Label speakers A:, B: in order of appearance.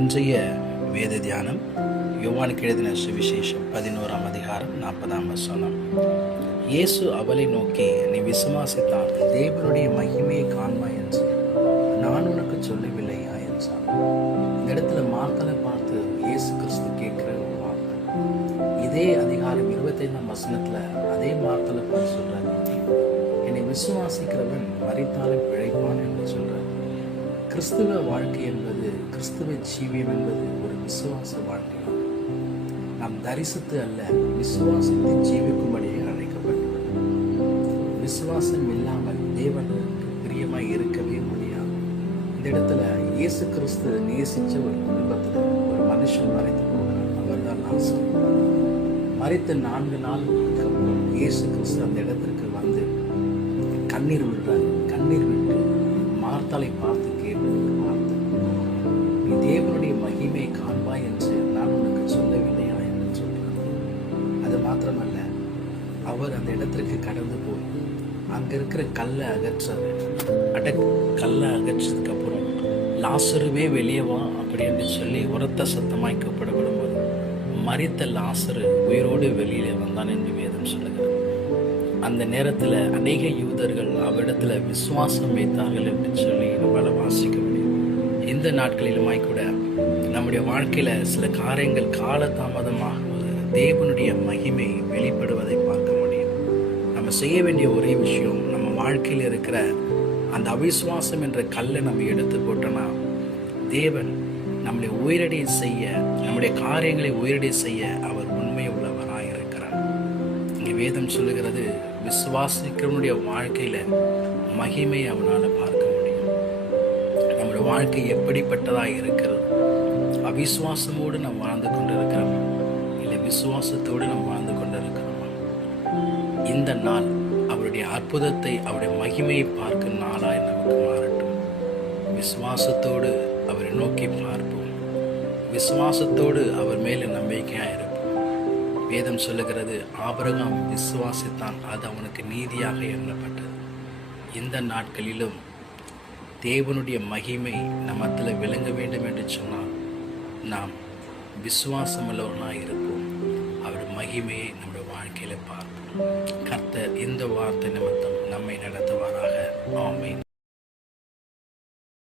A: இன்றைய வேத தியானம் யோவானுக்கு எழுதின சுவிசேஷம் பதினோராம் அதிகாரம் நாற்பதாம் வசனம். இயேசு அவளை நோக்கி நீ விசுவாசித்தான் தேவனுடைய மகிமையை காண்பாய் என்று நான் உனக்கு சொல்லவில்லையா என்றார் இந்த இடத்துல மார்த்தலை பார்த்து இயேசு கிறிஸ்து கேட்கிற ஒரு வார்த்தை. இதே அதிகாரம் இருபத்தைந்தாம் வசனத்துல அதே மார்த்தலை பார்த்து சொல்றாரு. என்னை விசுவாசிக்கிறவன் மறித்தாலும் பிழைப்பான் என்று சொல்றார். கிறிஸ்துவ வாழ்க்கை என்பது கிறிஸ்துவ ஜீவியம் என்பது ஒரு விசுவாச வாழ்க்கை. நாம் தரிசித்து அல்ல விசுவாசத்தை ஜீவிக்கும்படியே அழைக்கப்பட்டுள்ளது. விசுவாசம் இல்லாமல் தேவனுக்கு பிரியமாய் இருக்கவே முடியாது. இந்த இடத்துல இயேசு கிறிஸ்து நேசிச்ச ஒரு குடும்பத்தில் ஒரு மனுஷன் மறைத்து போகிறார் அவர் தான் லாசர் மறைத்த நான்கு நாள் இயேசு கிறிஸ்து அந்த இடத்திற்கு வந்து கண்ணீர் விடுறார் கண்ணீர் விட்டு மார்த்தாலை பார்த்து கேட்டு பார்த்து நீ தேவனுடைய மகிமை காண்பாய் என்று நான் உனக்கு சொல்லவில்லையா? என்று சொல்றார் அது மாத்திரமல்ல அவர் அந்த இடத்திற்கு கடந்து போய் அங்கே இருக்கிற கல்லை அகற்றாரு அட கல்லை அகற்றதுக்கு அப்புறம் லாசருவே வெளியே வா அப்படி என்று சொல்லி உரத்த சத்தமாய் கூப்பிடப்படும் போது மறித்த லாசரு உயிரோடு வெளியிலே வந்தான் என்று வேதம் சொல்லுகிறது. அந்த நேரத்தில் அநேக யூதர்கள் அவரிடத்துல விசுவாசம் வைத்தார்கள் என்று சொல்லி நம்மளால் வாசிக்க முடியும். இந்த நாட்களிலுமாய் கூட நம்முடைய வாழ்க்கையில் சில காரியங்கள் காலதாமதமாகும்போது தேவனுடைய மகிமை வெளிப்படுவதை பார்க்க முடியும். நம்ம செய்ய வேண்டிய ஒரே விஷயம் நம்ம வாழ்க்கையில் இருக்கிற அந்த அவிசுவாசம் என்ற கல்லை நம்ம எடுத்து போட்டோன்னா தேவன் நம்மளை உயிரடி செய்ய நம்முடைய காரியங்களை உயிரடி செய்ய அவர் உண்மை உள்ளவர் வேதம் சொல்லுகிறது விசுவாசிக்கிறவனுடைய வாழ்க்கையில் மகிமை அவனால் பார்க்க முடியும். நம்முடைய வாழ்க்கை எப்படிப்பட்டதாக இருக்கிறது? அவிசுவாசமோடு நாம் வாழ்ந்து கொண்டிருக்கிறோமா? இல்லை விசுவாசத்தோடு நாம் வாழ்ந்து கொண்டிருக்கிறோமா? இந்த நாள் அவருடைய அற்புதத்தை அவருடைய மகிமையை பார்க்கும் நாளாய் நமக்கு மாறட்டும். விசுவாசத்தோடு அவரை நோக்கி பார்ப்போம். விசுவாசத்தோடு அவர் மேலே வேதம் சொல்லுகிறது ஆபரகம் விசுவாசித்தான் அது அவனுக்கு நீதியாக எண்ணப்பட்டது. இந்த நாட்களிலும் தேவனுடைய மகிமை நம்மத்தில் விளங்க வேண்டும் என்று சொன்னால் நாம் விசுவாசமுள்ளவனாக இருப்போம். அவர் மகிமையை நம்முடைய வாழ்க்கையில் பார்ப்போம். கர்த்தர் இந்த வார்த்தை நிமித்தம் நம்மை நடத்துவாராக. ஆமை